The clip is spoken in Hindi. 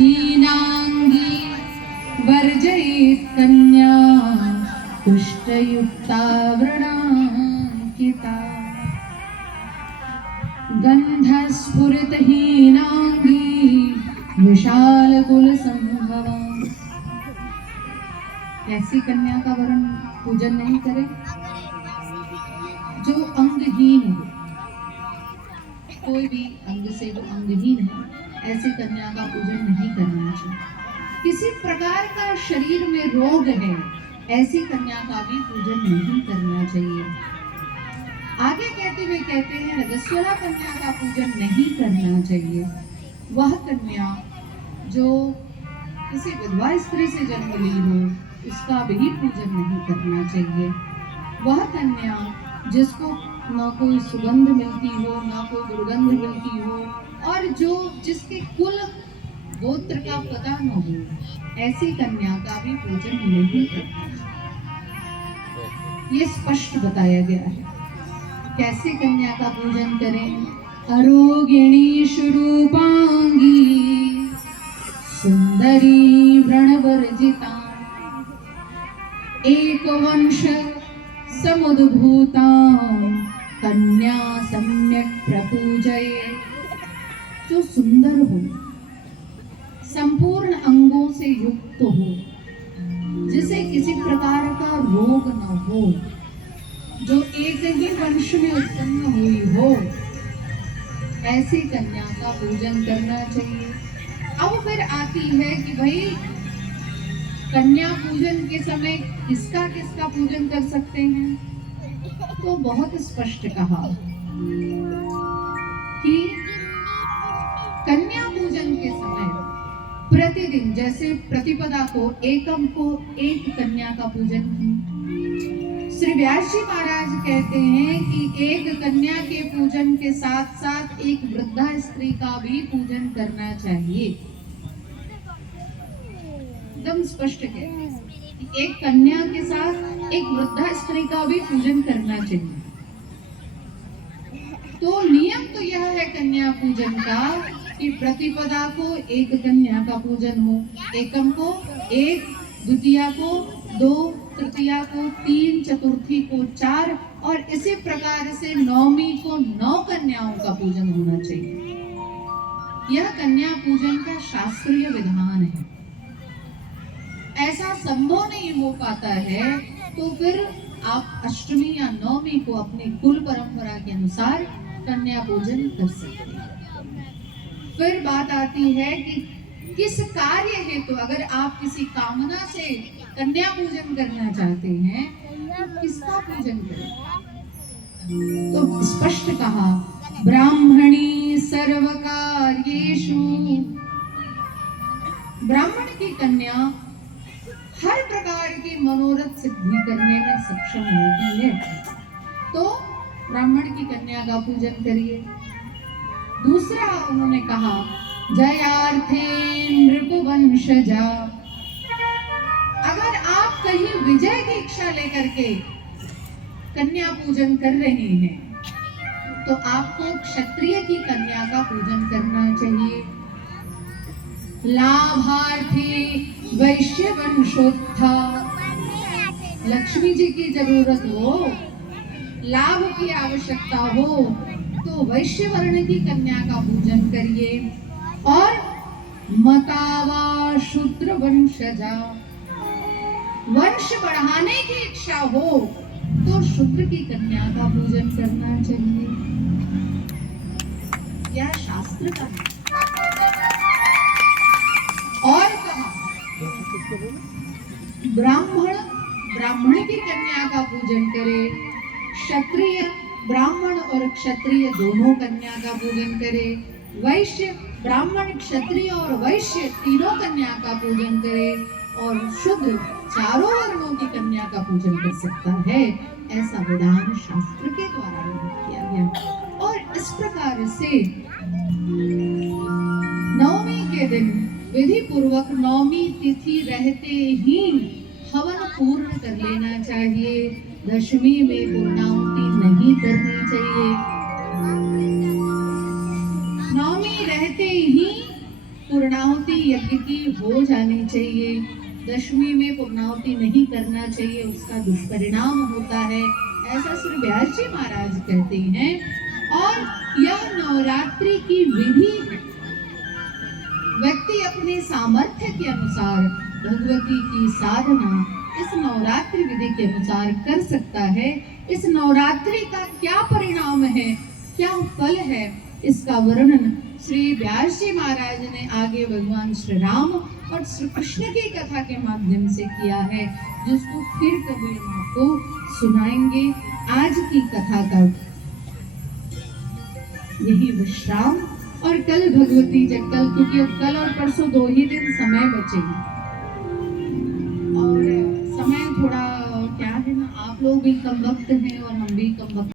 हीनांगी वर्जयेत् कन्या कुष्ठयुक्ता व्रणांकिता गंधस्फुरित हीनांगी विशाल कुल संभवा। ऐसी कन्या का वरण पूजन नहीं करे जो अंगहीन हो, कोई भी अंग से जो अंगहीन है, ऐसी कन्या का पूजन नहीं करना चाहिए। किसी प्रकार का शरीर में रोग है, ऐसी कन्या का भी पूजन नहीं करना चाहिए। आगे कहते हुए कहते हैं रजस्वला कन्या का पूजन नहीं करना चाहिए। वह कन्या जो किसी विधवा स्त्री से जन्म ली हो, उसका भी पूजन नहीं करना चाहिए। वह कन्या जिसको ना कोई सुगंध मिलती हो, ना कोई दुर्गंध मिलती हो, और जो जिसके कुल गोत्र का पता न हो, ऐसी कन्या का भी पूजन नहीं करना। ये स्पष्ट बताया गया है। कैसे कन्या का पूजन करें? अरोगिणी शुरूपांगी सुंदरी व्रणवर्जिता एक वंश समुद्भूता कन्या सम्यक प्रपूजये। जो सुंदर हो, संपूर्ण अंगों से युक्त हो, जिसे किसी प्रकार का रोग न हो, जो एक ही वंश में उत्पन्न हुई हो, ऐसी कन्या का पूजन करना चाहिए। अब फिर आती है कि भाई कन्या पूजन के समय किसका किसका पूजन कर सकते हैं? तो बहुत स्पष्ट कहा कि कन्या पूजन के समय प्रतिदिन, जैसे प्रतिपदा को एक कन्या का पूजन की। श्री व्यास जी महाराज कहते हैं कि एक कन्या के पूजन के साथ साथ एक वृद्धा स्त्री का भी पूजन करना चाहिए। एकदम स्पष्ट है कि एक कन्या के साथ एक वृद्धा स्त्री का भी पूजन करना चाहिए। तो नियम तो यह है कन्या पूजन का कि प्रतिपदा को एक कन्या का पूजन हो, एकम को एक, द्वितीया को 2, तृतीया को 3, चतुर्थी को 4, और इसी प्रकार से नवमी को 9 कन्याओं का पूजन होना चाहिए। यह कन्या पूजन का शास्त्रीय विधान है। ऐसा संभव नहीं हो पाता है तो फिर आप अष्टमी या नवमी को अपनी कुल परंपरा के अनुसार कन्या पूजन कर सकते हैं। फिर बात आती है कि किस कार्य हेतु, अगर आप किसी कामना से कन्या पूजन करना चाहते हैं तो किसका पूजन करें? तो स्पष्ट कहा ब्राह्मणी सर्वकार्येषु। ब्राह्मण की कन्या हर प्रकार की मनोरथ सिद्धि करने में सक्षम होती है, तो ब्राह्मण की कन्या का पूजन करिए। दूसरा उन्होंने कहा जयार्थे नृपवंशजा। अगर आप कहीं विजय की इच्छा लेकर के कन्या पूजन कर रहे हैं तो आपको क्षत्रिय की कन्या का पूजन करना चाहिए। लाभार्थी वैश्य वंशोत्था। लक्ष्मी जी की जरूरत हो, लाभ की आवश्यकता हो, तो वैश्य वर्ण की कन्या का पूजन करिए। और मतावा शूद्र वंशजा। वंश बढ़ाने की इच्छा हो तो शूद्र की कन्या का पूजन करना चाहिए। यह शास्त्र का है। और कहा ब्राह्मण की कन्या का पूजन करे, क्षत्रिय ब्राह्मण और क्षत्रिय दोनों कन्या का पूजन करे, वैश्य ब्राह्मण क्षत्रिय और वैश्य तीनों कन्या का पूजन करे, और शुद्ध चारों वर्णों की कन्या का पूजन कर सकता है। ऐसा विधान शास्त्र के द्वारा किया गया। और इस प्रकार से नवमी के दिन विधि पूर्वक नवमी तिथि रहते ही हवन पूर्ण कर लेना चाहिए। दशमी में पूर्णाहुति नहीं करनी चाहिए। नवमी रहते ही पूर्णाहुति यज्ञ की हो जानी चाहिए। दशमी में पूर्णाहुति नहीं करना चाहिए, उसका दुष्परिणाम होता है, ऐसा श्री व्यास जी महाराज कहते हैं। और यह नवरात्रि की विधि है, व्यक्ति अपने सामर्थ्य के अनुसार भगवती की साधना इस नवरात्रि विधि के अनुसार कर सकता है। इस नवरात्रि का क्या परिणाम है, क्या फल है, इसका वर्णन श्री व्यास जी महाराज ने आगे भगवान श्री राम और श्री कृष्ण की कथा के माध्यम से किया है, जिसको फिर कभी हम आपको सुनाएंगे। आज की कथा का यही विश्राम, और कल भगवती कल, क्योंकि अब कल और परसों 2 ही दिन समय बचेगा, और समय थोड़ा क्या है ना, आप लोग भी कम वक्त हैं और हम भी कम वक्त